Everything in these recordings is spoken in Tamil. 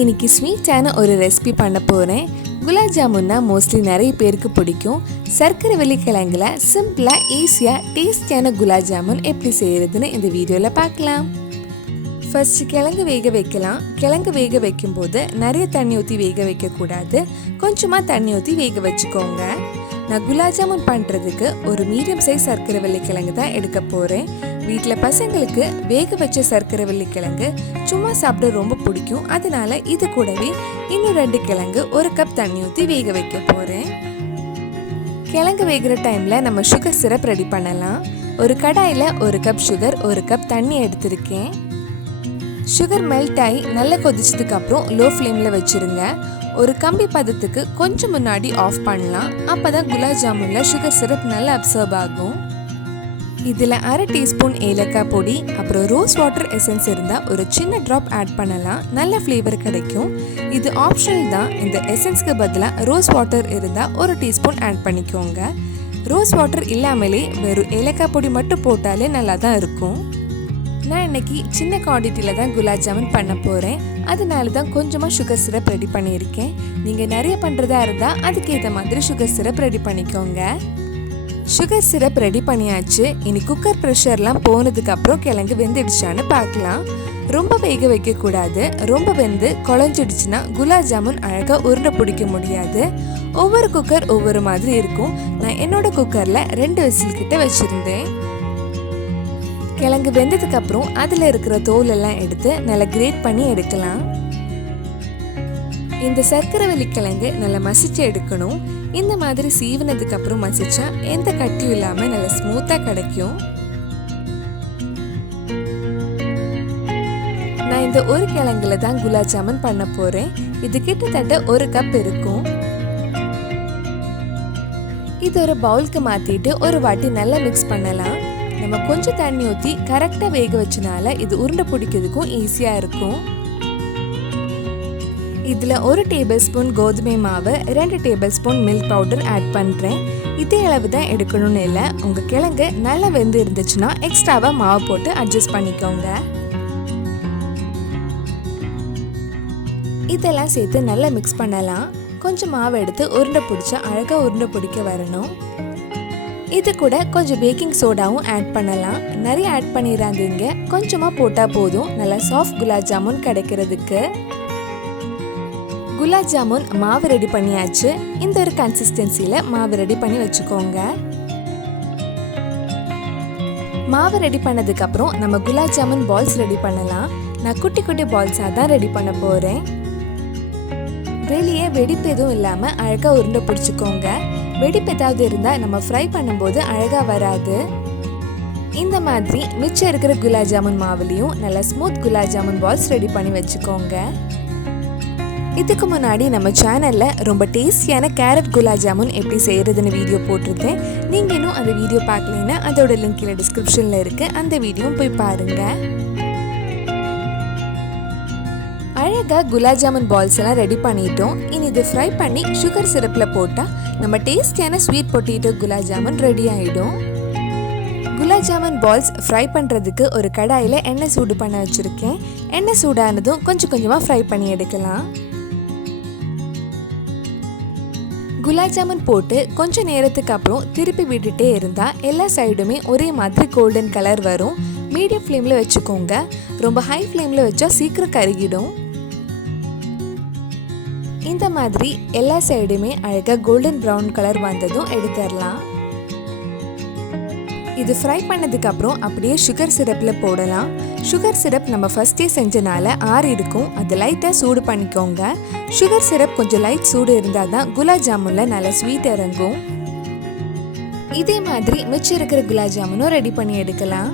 இன்னைக்கு ஸ்வீட்டான ஒரு ரெசிபி பண்ண போகிறேன். குலாப் ஜாமுன்னா மோஸ்ட்லி நிறைய பேருக்கு பிடிக்கும். சர்க்கரை வெள்ளிக்கிழங்குல சிம்பிளாக ஈஸியாக டேஸ்டியான குலாப் ஜாமுன் எப்படி செய்கிறதுன்னு இந்த வீடியோவில் பார்க்கலாம். ஃபர்ஸ்ட் கிழங்கு வேக வைக்கலாம். கிழங்கு வேக வைக்கும்போது நிறைய தண்ணி ஊற்றி வேக வைக்கக்கூடாது, கொஞ்சமாக தண்ணி ஊற்றி வேக வச்சுக்கோங்க. நான் குலாப் ஜாமுன் பண்ணுறதுக்கு ஒரு மீடியம் சைஸ் சர்க்கரை வெள்ளிக்கிழங்கு தான் எடுக்க போகிறேன். வீட்டில் பசங்களுக்கு வேக வச்ச சர்க்கரை வெள்ளிக்கிழங்கு சும்மா சாப்பிட ரொம்ப பிடிக்கும். அதனால இது கூடவே இன்னும் 2 கிழங்கு 1 கப் தண்ணி ஊற்றி வேக வைக்க போகிறேன். கிழங்கு வேகிற டைமில் நம்ம சுகர் சிரப் ரெடி பண்ணலாம். ஒரு கடாயில் 1 கப் சுகர் 1 கப் தண்ணி எடுத்திருக்கேன். சுகர் மெல்ட் ஆகி நல்லா கொதிச்சதுக்கு அப்புறம் லோ ஃப்ளேமில் வச்சுருங்க. ஒரு கம்பி பதத்துக்கு கொஞ்சம் முன்னாடி ஆஃப் பண்ணலாம். அப்போ தான் குலாப் ஜாமுனில் சுகர் சிரப் நல்லா அப்சர்வ் ஆகும். இதில் 1/2 டீஸ்பூன் ஏலக்காய் பொடி, அப்புறம் ரோஸ் வாட்டர் எசன்ஸ் இருந்தால் ஒரு சின்ன ட்ராப் ஆட் பண்ணலாம். நல்ல ஃப்ளேவர் கிடைக்கும். இது ஆப்ஷனல் தான். இந்த எசன்ஸ்க்கு பதிலாக ரோஸ் வாட்டர் இருந்தால் 1 டீஸ்பூன் ஆட் பண்ணிக்கோங்க. ரோஸ் வாட்டர் இல்லாமலே வெறும் ஏலக்காய் பொடி மட்டும் போட்டாலே நல்லா தான் இருக்கும். நான் இன்னைக்கு சின்ன குவான்டிட்டியில் தான் குலாப் ஜாமுன் பண்ண போகிறேன். அதனால தான் கொஞ்சமாக சுகர் சிரப் ரெடி பண்ணியிருக்கேன். நீங்கள் நிறைய பண்ணுறதா இருந்தால் அதுக்கேற்ற மாதிரி சுகர் சிரப் ரெடி பண்ணிக்கோங்க. சுகர் சிரப் ரெடி பண்ணியாச்சு. இனி குக்கர் ப்ரெஷர்லாம் போனதுக்கப்புறம் கிழங்கு வெந்துடுச்சான்னு பார்க்கலாம். ரொம்ப வேக வைக்கக்கூடாது. ரொம்ப வெந்து குழஞ்சிடுச்சுன்னா குலாப் ஜாமுன் அழகாக உருண்டை பிடிக்க முடியாது. ஒவ்வொரு குக்கர் ஒவ்வொரு மாதிரி இருக்கும். நான் என்னோட குக்கரில் 2 விசில் கிட்ட வச்சுருந்தேன். கிழங்கு வெந்ததுக்கப்புறம் அதில் இருக்கிற தோல் எல்லாம் எடுத்து நல்லா கிரேட் பண்ணி எடுக்கலாம். இந்த சர்க்கரை வெள்ளிக்கிழங்கு நல்லா மசிச்சு எடுக்கணும். இந்த மாதிரி சீவினதுக்கு அப்புறம் மசிச்சா எந்த கட்டியும் இல்லாமல் நல்லா ஸ்மூத்தாக கிடைக்கும். நான் இந்த ஒரு கிழங்குல தான் குலாப் ஜாமுன் பண்ண போகிறேன். இது கிட்டத்தட்ட 1 கப் இருக்கும். இது ஒரு பவுலுக்கு மாற்றிட்டு ஒரு வாட்டி நல்லா மிக்ஸ் பண்ணலாம். நம்ம கொஞ்சம் தண்ணி ஊற்றி கரெக்டாக வேக வச்சனால இது உருண்டை பிடிக்கிறதுக்கும் ஈஸியாக இருக்கும். இதில் 1 டேபிள் ஸ்பூன் கோதுமை மாவு, 2 tablespoon milk powder add பண்ணுறேன். இதே அளவு தான் எடுக்கணும்னு இல்லை. உங்கள் கிழங்கு நல்லா வெந்து இருந்துச்சுன்னா எக்ஸ்ட்ராவாக மாவு போட்டு அட்ஜஸ்ட் பண்ணிக்கோங்க. இதெல்லாம் சேர்த்து நல்லா மிக்ஸ் பண்ணலாம். கொஞ்சம் மாவு எடுத்து உருண்டை பிடிச்சா அழகாக உருண்டை பிடிக்க வரணும். இது கூட கொஞ்சம் பேக்கிங் சோடாவும் ஆட் பண்ணலாம். நிறைய ஆட் பண்ணிடாதீங்க, கொஞ்சமாக போட்டால் போதும். நல்லா சாஃப்ட் குலாப் ஜாமுன் கிடைக்கிறதுக்கு. குலாப் ஜாமுன் மாவு ரெடி பண்ணியாச்சு. இந்த ஒரு கன்சிஸ்டன்சியில் மாவு ரெடி பண்ணி வச்சுக்கோங்க. மாவு ரெடி பண்ணதுக்கப்புறம் நம்ம குலாப் ஜாமுன் பால்ஸ் ரெடி பண்ணலாம். நான் குட்டி குட்டி பால்ஸாக தான் ரெடி பண்ண போகிறேன். வெளியே வெடிப்பு எதுவும் இல்லாமல் அழகாக உருண்டை பிடிச்சிக்கோங்க. வெடிப்பு ஏதாவது இருந்தால் நம்ம ஃப்ரை பண்ணும்போது அழகாக வராது. இந்த மாதிரி மிச்சம் இருக்கிற குலாப் ஜாமுன் மாவுலையும் நல்லா smooth gulab jamun balls ready பண்ணி வச்சுக்கோங்க. இதுக்கு முன்னாடி நம்ம சேனலில் ரொம்ப டேஸ்டியான கேரட் குலாப் ஜாமுன் எப்படி செய்கிறதுன்னு வீடியோ போட்டிருக்கேன். நீங்கள் இன்னும் அந்த வீடியோ பார்க்கலைன்னா அதோட லிங்க் கீழே டிஸ்கிரிப்ஷனில் இருக்குது. அந்த வீடியோவும் போய் பாருங்கள். அழகாக குலாப் ஜாமுன் பால்ஸ் எல்லாம் ரெடி பண்ணிட்டோம். இனி இது ஃப்ரை பண்ணி சுகர் சிரப்பில் போட்டால் நம்ம டேஸ்டியான sweet potato gulab jamun ready ஆகிடும். குலாப் ஜாமுன் பால்ஸ் ஃப்ரை பண்ணுறதுக்கு ஒரு கடாயில் எண்ணெய் சூடு பண்ண வச்சுருக்கேன். எண்ணெய் சூடானதும் கொஞ்சம் கொஞ்சமாக ஃப்ரை பண்ணி எடுக்கலாம். குலாப் ஜாமுன் போட்டு கொஞ்சம் நேரத்துக்கு அப்புறம் திருப்பி விட்டுட்டே இருந்தால் எல்லா சைடுமே ஒரே மாதிரி கோல்டன் கலர் வரும். மீடியம் ஃப்ளேமில் வச்சுக்கோங்க. ரொம்ப ஹை ஃப்ளேமில் வச்சா சீக்கிரம் கருகிடும். இந்த மாதிரி எல்லா சைடுமே அழகாக கோல்டன் ப்ரௌன் கலர் வந்ததும் எடுத்துடலாம். இது ஃப்ரை பண்ணதுக்கப்புறம் அப்படியே சுகர் சிரப்பில் போடலாம். சுகர் சிரப் நம்ம ஃபஸ்ட்டே செஞ்சனால ஆறி இருக்கும். அது லைட்டாக சூடு பண்ணிக்கோங்க. சுகர் சிரப் கொஞ்சம் லைட் சூடு இருந்தால் தான் குலாப் ஜாமுனில் நல்லா ஸ்வீட் இறங்கும். இதே மாதிரி மிச்சம் இருக்கிற குலாப் ஜாமுனும் ரெடி பண்ணி எடுக்கலாம்.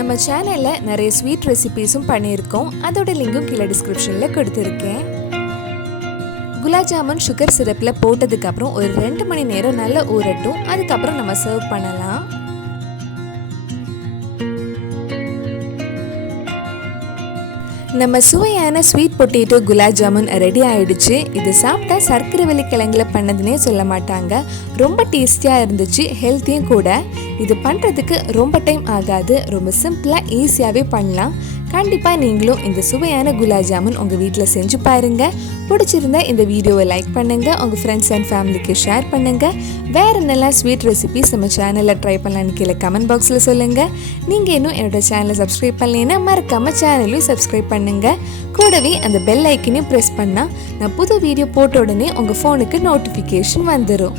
நம்ம சேனலில் நிறைய ஸ்வீட் ரெசிபீஸும் பண்ணியிருக்கோம். அதோட லிங்கும் கீழே டிஸ்கிரிப்ஷனில் கொடுத்துருக்கேன். குலாப் ஜாமுன் சுகர் சிரப்பில் போட்டதுக்கப்புறம் ஒரு 2 மணி நேரம் நல்லா ஊறட்டும். அதுக்கப்புறம் நம்ம சர்வ் பண்ணலாம். நம்ம சுவையான sweet potato gulab jamun ready ஆயிடுச்சு. இது சாப்பிட்டா சர்க்கரை வெள்ளிக்கிழங்குல பண்ணதுன்னே சொல்ல மாட்டாங்க. ரொம்ப டேஸ்டியாக இருந்துச்சு, ஹெல்த்தியும் கூட. இது பண்ணுறதுக்கு ரொம்ப டைம் ஆகாது. ரொம்ப சிம்பிளாக ஈஸியாகவே பண்ணலாம். கண்டிப்பாக நீங்களும் இந்த சுவையான குலாப் ஜாமுன் உங்கள் வீட்டில் செஞ்சு பாருங்க. பிடிச்சிருந்தா இந்த வீடியோவை லைக் பண்ணுங்கள், உங்கள் ஃப்ரெண்ட்ஸ் அண்ட் ஃபேமிலிக்கு ஷேர் பண்ணுங்கள். வேறு என்னெல்லாம் ஸ்வீட் ரெசிபிஸ் நம்ம சேனலில் ட்ரை பண்ணலான்னு கீழே கமெண்ட் பாக்ஸில் சொல்லுங்கள். நீங்கள் இன்னும் என்னோட சேனலை சப்ஸ்கிரைப் பண்ணலைன்னா மறக்காமல் சேனலையும் சப்ஸ்கிரைப் பண்ணுங்கள். கூடவே அந்த பெல் ஐக்கனையும் ப்ரெஸ் பண்ணால் நான் புது வீடியோ போட்ட உடனே உங்கள் ஃபோனுக்கு நோட்டிஃபிகேஷன் வந்துடும்.